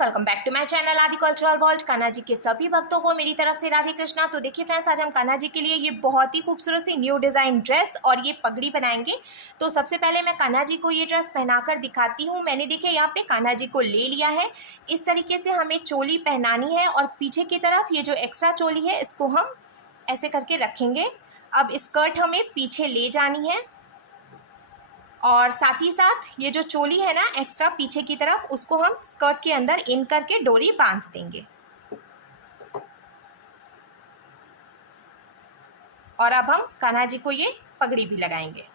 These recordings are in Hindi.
Welcome back to my channel Aadi cultural world. Kanha ji के सभी भक्तों को मेरी तरफ से राधे कृष्णा। तो देखिए फ्रेंड्स, आज हम कान्हा जी के लिए ये बहुत ही खूबसूरत सी न्यू डिज़ाइन ड्रेस और ये पगड़ी बनाएंगे। तो सबसे पहले मैं कान्हा जी को ये ड्रेस पहनाकर दिखाती हूँ। मैंने देखिए यहाँ पे कान्हा जी को ले लिया है। इस तरीके से हमें चोली पहनानी है और पीछे की तरफ ये जो एक्स्ट्रा चोली है इसको हम ऐसे करके रखेंगे। अब स्कर्ट हमें पीछे ले जानी है और साथ ही साथ ये जो चोली है ना एक्स्ट्रा पीछे की तरफ, उसको हम स्कर्ट के अंदर इन करके डोरी बांध देंगे। और अब हम कान्हा जी को ये पगड़ी भी लगाएंगे।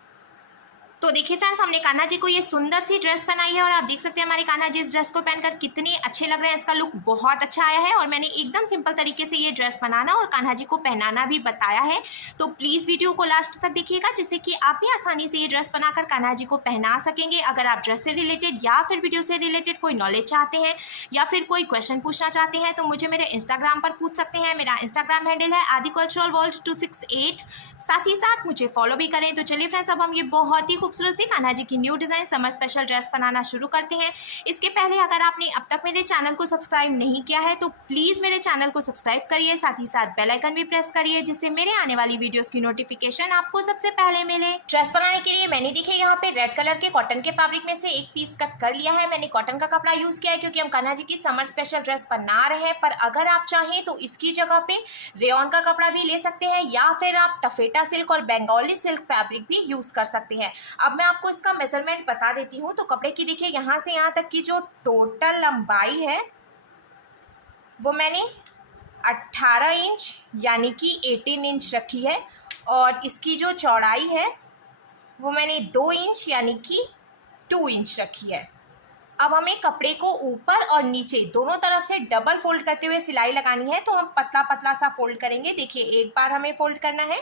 तो देखिए फ्रेंड्स, हमने कान्हा जी को ये सुंदर सी ड्रेस पहनाई है और आप देख सकते हैं हमारे कान्हा जी इस ड्रेस को पहनकर कितने अच्छे लग रहे हैं। इसका लुक बहुत अच्छा आया है और मैंने एकदम सिंपल तरीके से ये ड्रेस बनाना और कान्हा जी को पहनाना भी बताया है। तो प्लीज़ वीडियो को लास्ट तक देखिएगा, जिससे कि आप भी आसानी से ये ड्रेस बनाकर कान्हा जी को पहना सकेंगे। अगर आप ड्रेस से रिलेटेड या फिर वीडियो से रिलेटेड कोई नॉलेज चाहते हैं या फिर कोई क्वेश्चन पूछना चाहते हैं तो मुझे मेरे इंस्टाग्राम पर पूछ सकते हैं। मेरा इंस्टाग्राम हैंडल है आदि कल्चरल वर्ल्ड 268। साथ ही साथ मुझे फॉलो भी करें। तो चलिए फ्रेंड्स, अब हम ये बहुत ही खूबसूरत सी कान्हा जी की new design summer special dress बनाना शुरू करते हैं। इसके पहले अगर आपने अब तक मेरे चैनल को सब्सक्राइब नहीं किया है तो प्लीज़ मेरे चैनल को सब्सक्राइब करिए, साथ ही साथ बेल आइकन भी प्रेस करिए, जिससे मेरे आने वाली वीडियोस की नोटिफिकेशन आपको सबसे पहले मिले। ड्रेस बनाने के लिए मैंने देखिए यहाँ पे रेड कलर के कॉटन के फैब्रिक में से एक पीस कट कर लिया है। मैंने कॉटन का कपड़ा यूज़ किया है क्योंकि हम कान्हा जी की समर स्पेशल ड्रेस बना रहे हैं। पर अगर आप चाहें तो इसकी जगह पे रेयॉन का कपड़ा भी ले सकते हैं या फिर आप टफेटा सिल्क और बंगाली सिल्क फैब्रिक भी यूज़ कर सकते हैं। अब मैं आपको इसका मेजरमेंट बता देती हूँ। तो कपड़े की देखिए यहाँ से यहाँ तक की जो टोटल लंबाई है वो मैंने 18 इंच यानी कि 18 इंच रखी है और इसकी जो चौड़ाई है वो मैंने 2 इंच यानी कि 2 इंच रखी है। अब हमें कपड़े को ऊपर और नीचे दोनों तरफ से डबल फोल्ड करते हुए सिलाई लगानी है। तो हम पतला पतला सा फोल्ड करेंगे। देखिए, एक बार हमें फोल्ड करना है,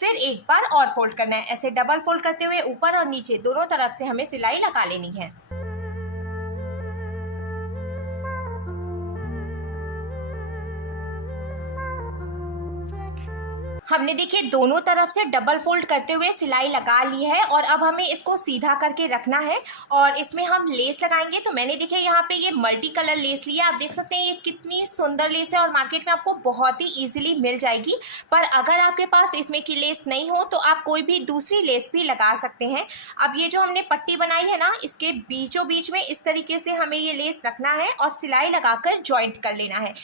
फिर एक बार और फोल्ड करना है। ऐसे डबल फोल्ड करते हुए ऊपर और नीचे दोनों तरफ से हमें सिलाई लगा लेनी है। हमने देखिए दोनों तरफ से डबल फोल्ड करते हुए सिलाई लगा ली है और अब हमें इसको सीधा करके रखना है और इसमें हम लेस लगाएंगे। तो मैंने देखिए यहाँ पे ये मल्टी कलर लेस लिया। आप देख सकते हैं ये कितनी सुंदर लेस है और मार्केट में आपको बहुत ही इजीली मिल जाएगी। पर अगर आपके पास इसमें की लेस नहीं हो तो आप कोई भी दूसरी लेस भी लगा सकते हैं। अब ये जो हमने पट्टी बनाई है ना, इसके बीचों बीच में इस तरीके से हमें ये लेस रखना है और सिलाई लगाकर ज्वाइंट कर लेना है।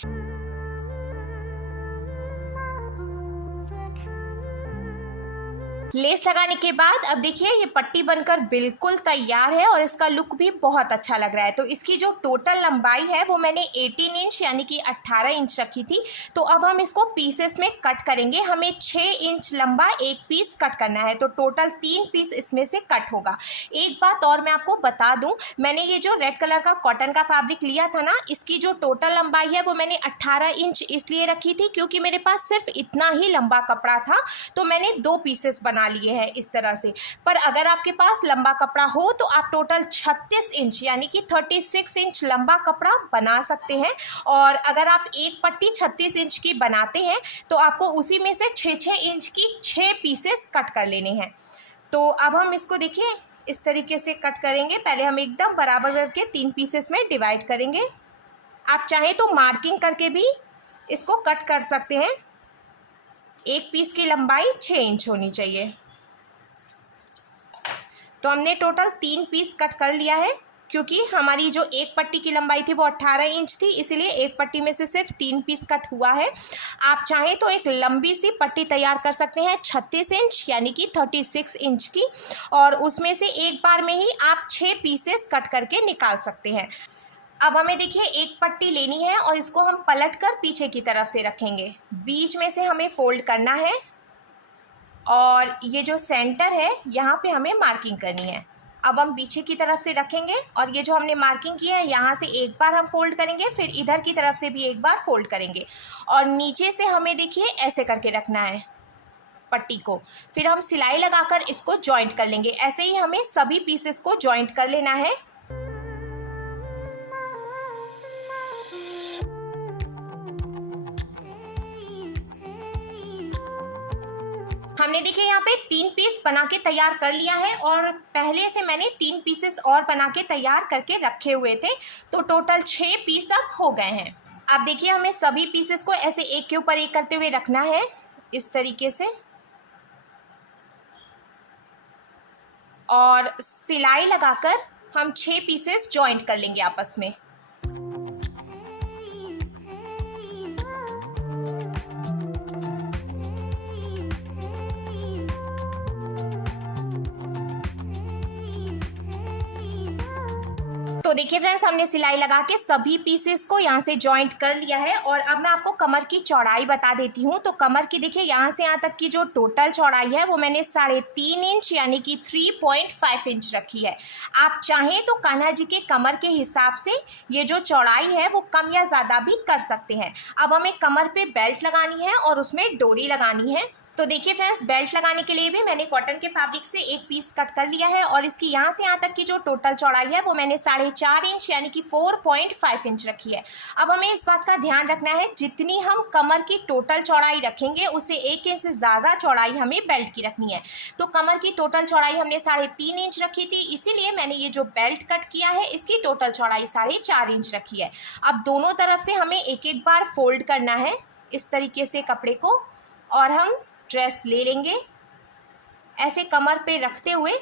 लेस लगाने के बाद अब देखिए ये पट्टी बनकर बिल्कुल तैयार है और इसका लुक भी बहुत अच्छा लग रहा है। तो इसकी जो टोटल लंबाई है वो मैंने 18 इंच यानी कि 18 इंच रखी थी। तो अब हम इसको पीसेस में कट करेंगे। हमें 6 इंच लंबा एक पीस कट करना है, तो टोटल 3 पीस इसमें से कट होगा। एक बात और मैं आपको बता दूं, मैंने ये जो रेड कलर का कॉटन का फैब्रिक लिया था ना, इसकी जो टोटल लंबाई है वो मैंने 18 इंच इसलिए रखी थी क्योंकि मेरे पास सिर्फ इतना ही लंबा कपड़ा था। तो मैंने 2 पीसेस बना लिए हैं इस तरह से। पर अगर आपके पास लंबा कपड़ा हो तो आप टोटल 36 इंच यानी कि 36 इंच लंबा कपड़ा बना सकते हैं। और अगर आप एक पट्टी 36 इंच की बनाते हैं तो आपको उसी में से 6-6 इंच की 6 पीसेस कट कर लेने हैं। तो अब हम इसको देखिए इस तरीके से कट करेंगे। पहले हम एकदम बराबर करके 3 पीसेस में डिवाइड करेंगे। आप चाहें तो मार्किंग करके भी इसको कट कर सकते हैं। एक पीस की लंबाई 6 इंच होनी चाहिए। तो हमने टोटल 3 पीस कट कर लिया है क्योंकि हमारी जो एक पट्टी की लंबाई थी वो 18 इंच थी, इसलिए एक पट्टी में से सिर्फ 3 पीस कट हुआ है। आप चाहें तो एक लंबी सी पट्टी तैयार कर सकते हैं 36 इंच यानी कि 36 इंच की, और उसमें से एक बार में ही आप 6 पीसेस कट करके निकाल सकते हैं। अब हमें देखिए एक पट्टी लेनी है और इसको हम पलट कर पीछे की तरफ से रखेंगे। बीच में से हमें फोल्ड करना है और ये जो सेंटर है यहाँ पे हमें मार्किंग करनी है। अब हम पीछे की तरफ से रखेंगे और ये जो हमने मार्किंग की है यहाँ से एक बार हम फोल्ड करेंगे, फिर इधर की तरफ से भी एक बार फोल्ड करेंगे और नीचे से हमें देखिए ऐसे करके रखना है पट्टी को। फिर हम सिलाई लगाकर इसको जॉइंट कर लेंगे। ऐसे ही हमें सभी पीसेस को जॉइंट कर लेना है। हमने देखिए यहाँ पे 3 पीस बना के तैयार कर लिया है और पहले से मैंने 3 पीसेस और बना के तैयार करके रखे हुए थे, तो टोटल 6 पीस अब हो गए हैं। अब देखिए हमें सभी पीसेस को ऐसे एक के ऊपर एक करते हुए रखना है, इस तरीके से, और सिलाई लगाकर हम 6 पीसेस जॉइंट कर लेंगे आपस में। तो देखिए फ्रेंड्स, हमने सिलाई लगा के सभी पीसेस को यहाँ से जॉइंट कर लिया है और अब मैं आपको कमर की चौड़ाई बता देती हूँ। तो कमर की देखिए यहाँ से यहाँ तक की जो टोटल चौड़ाई है वो मैंने 3.5 इंच यानी कि 3.5 इंच रखी है। आप चाहें तो कान्हा जी के कमर के हिसाब से ये जो चौड़ाई है वो कम या ज़्यादा भी कर सकते हैं। अब हमें कमर पे बेल्ट लगानी है और उसमें डोरी लगानी है। तो देखिए फ्रेंड्स, बेल्ट लगाने के लिए भी मैंने कॉटन के फैब्रिक से एक पीस कट कर लिया है और इसकी यहाँ से यहाँ तक की जो टोटल चौड़ाई है वो मैंने 4.5 इंच यानी कि 4.5 इंच रखी है। अब हमें इस बात का ध्यान रखना है, जितनी हम कमर की टोटल चौड़ाई रखेंगे उससे 1 इंच से ज़्यादा चौड़ाई हमें बेल्ट की रखनी है। तो कमर की टोटल चौड़ाई हमने 3.5 इंच रखी थी, इसीलिए मैंने ये जो बेल्ट कट किया है इसकी टोटल चौड़ाई 4.5 इंच रखी है। अब दोनों तरफ से हमें एक एक बार फोल्ड करना है इस तरीके से कपड़े को, और हम ड्रेस ले लेंगे। ऐसे कमर पे रखते हुए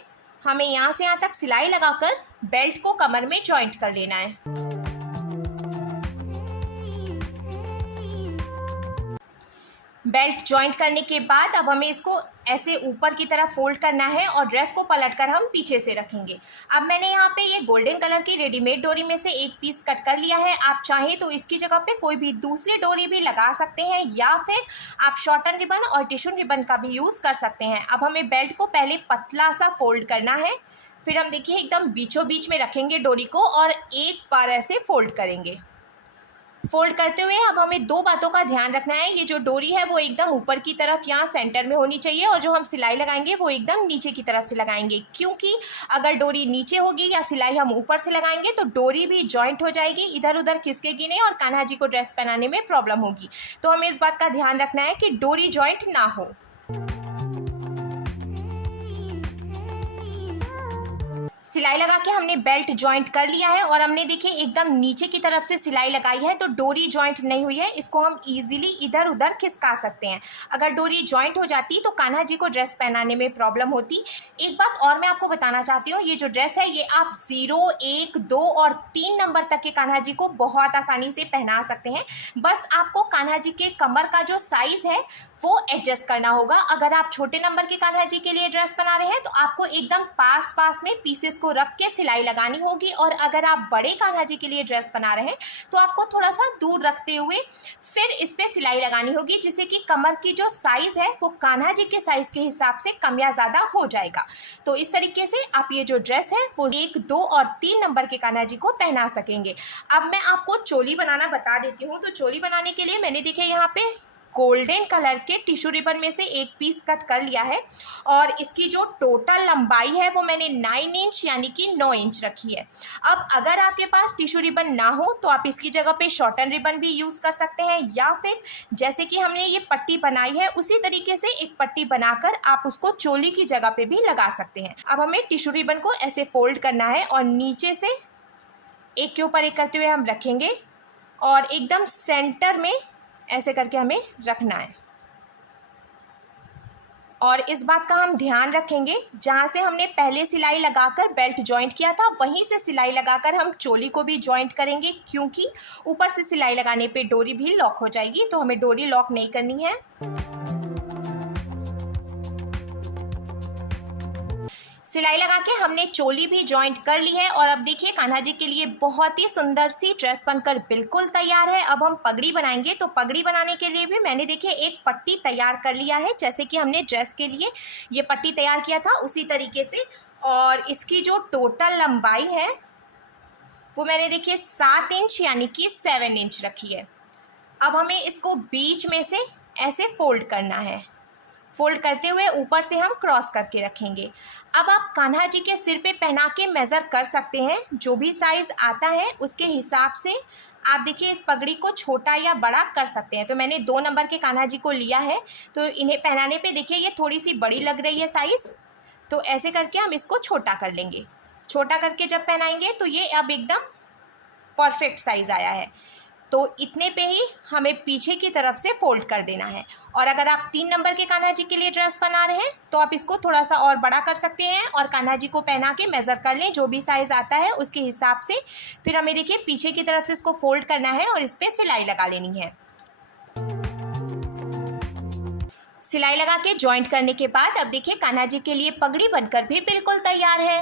हमें यहाँ से यहाँ तक सिलाई लगाकर बेल्ट को कमर में जॉइंट कर लेना है। बेल्ट जॉइंट करने के बाद अब हमें इसको ऐसे ऊपर की तरफ फोल्ड करना है और ड्रेस को पलटकर हम पीछे से रखेंगे। अब मैंने यहाँ पे ये गोल्डन कलर की रेडीमेड डोरी में से एक पीस कट कर लिया है। आप चाहें तो इसकी जगह पे कोई भी दूसरी डोरी भी लगा सकते हैं या फिर आप शॉर्टन रिबन और टिश्यू रिबन का भी यूज़ कर सकते हैं। अब हमें बेल्ट को पहले पतला सा फोल्ड करना है, फिर हम देखिए एकदम बीचों बीच में रखेंगे डोरी को और एक बार ऐसे फोल्ड करेंगे। फोल्ड करते हुए अब हमें 2 बातों का ध्यान रखना है। ये जो डोरी है वो एकदम ऊपर की तरफ यहाँ सेंटर में होनी चाहिए और जो हम सिलाई लगाएंगे वो एकदम नीचे की तरफ से लगाएंगे, क्योंकि अगर डोरी नीचे होगी या सिलाई हम ऊपर से लगाएंगे तो डोरी भी जॉइंट हो जाएगी, इधर उधर खिसकेगी नहीं और कान्हा जी को ड्रेस पहनाने में प्रॉब्लम होगी। तो हमें इस बात का ध्यान रखना है कि डोरी जॉइंट ना हो। सिलाई लगा के हमने बेल्ट जॉइंट कर लिया है और हमने देखिए एकदम नीचे की तरफ से सिलाई लगाई है, तो डोरी जॉइंट नहीं हुई है, इसको हम इजीली इधर उधर खिसका सकते हैं। अगर डोरी जॉइंट हो जाती तो कान्हा जी को ड्रेस पहनाने में प्रॉब्लम होती। एक बात और मैं आपको बताना चाहती हूँ, ये जो ड्रेस है ये आप 0, 1, 2 और 3 नंबर तक के कान्हा जी को बहुत आसानी से पहना सकते हैं। बस आपको कान्हा जी के कमर का जो साइज़ है वो एडजस्ट करना होगा। अगर आप छोटे नंबर के कान्हा जी के लिए ड्रेस बना रहे हैं तो आपको एकदम पास पास में पीसेस को रख के सिलाई लगानी होगी, और अगर आप बड़े कान्हा जी के लिए ड्रेस बना रहे हैं तो आपको थोड़ा सा दूर रखते हुए फिर इस पर सिलाई लगानी होगी, जिससे कि कमर की जो साइज़ है वो कान्हा जी के साइज़ के हिसाब से कम या ज़्यादा हो जाएगा। तो इस तरीके से आप ये जो ड्रेस है वो 1, 2 और 3 नंबर के कान्हा जी को पहना सकेंगे। अब मैं आपको चोली बनाना बता देती हूँ। तो चोली बनाने के लिए मैंने देखिए यहाँ पे गोल्डन कलर के टिश्यू रिबन में से एक पीस कट कर लिया है और इसकी जो टोटल लंबाई है वो मैंने 9 इंच यानी कि 9 इंच रखी है। अब अगर आपके पास टिश्यू रिबन ना हो तो आप इसकी जगह पे शॉर्टन रिबन भी यूज़ कर सकते हैं, या फिर जैसे कि हमने ये पट्टी बनाई है उसी तरीके से एक पट्टी बनाकर आप उसको चोली की जगह पे भी लगा सकते हैं। अब हमें टिश्यू रिबन को ऐसे फोल्ड करना है और नीचे से एक के ऊपर एक करते हुए हम रखेंगे और एकदम सेंटर में ऐसे करके हमें रखना है। और इस बात का हम ध्यान रखेंगे, जहाँ से हमने पहले सिलाई लगाकर बेल्ट जॉइंट किया था वहीं से सिलाई लगाकर हम चोली को भी जॉइंट करेंगे, क्योंकि ऊपर से सिलाई लगाने पे डोरी भी लॉक हो जाएगी, तो हमें डोरी लॉक नहीं करनी है। सिलाई लगा के हमने चोली भी जॉइंट कर ली है और अब देखिए कान्हा जी के लिए बहुत ही सुंदर सी ड्रेस बनकर बिल्कुल तैयार है। अब हम पगड़ी बनाएंगे, तो पगड़ी बनाने के लिए भी मैंने देखिए एक पट्टी तैयार कर लिया है, जैसे कि हमने ड्रेस के लिए ये पट्टी तैयार किया था उसी तरीके से। और इसकी जो टोटल लंबाई है वो मैंने देखिए 7 इंच यानी कि 7 इंच रखी है। अब हमें इसको बीच में से ऐसे फोल्ड करना है। फोल्ड करते हुए ऊपर से हम क्रॉस करके रखेंगे। अब आप कान्हा जी के सिर पे पहना के मेज़र कर सकते हैं, जो भी साइज़ आता है उसके हिसाब से आप देखिए इस पगड़ी को छोटा या बड़ा कर सकते हैं। तो मैंने 2 नंबर के कान्हा जी को लिया है, तो इन्हें पहनाने पे देखिए ये थोड़ी सी बड़ी लग रही है साइज़, तो ऐसे करके हम इसको छोटा कर लेंगे। छोटा करके जब पहनाएंगे तो ये अब एकदम परफेक्ट साइज़ आया है। तो इतने पे ही हमें पीछे की तरफ से फोल्ड कर देना है। और अगर आप 3 नंबर के कान्हा जी के लिए ड्रेस बना रहे हैं तो आप इसको थोड़ा सा और बड़ा कर सकते हैं और कान्हा जी को पहना के मेज़र कर लें, जो भी साइज़ आता है उसके हिसाब से। फिर हमें देखिए पीछे की तरफ से इसको फोल्ड करना है और इस पर सिलाई लगा लेनी है। सिलाई लगा के जॉइंट करने के बाद अब देखिए कान्हा जी के लिए पगड़ी बनकर भी बिल्कुल तैयार है।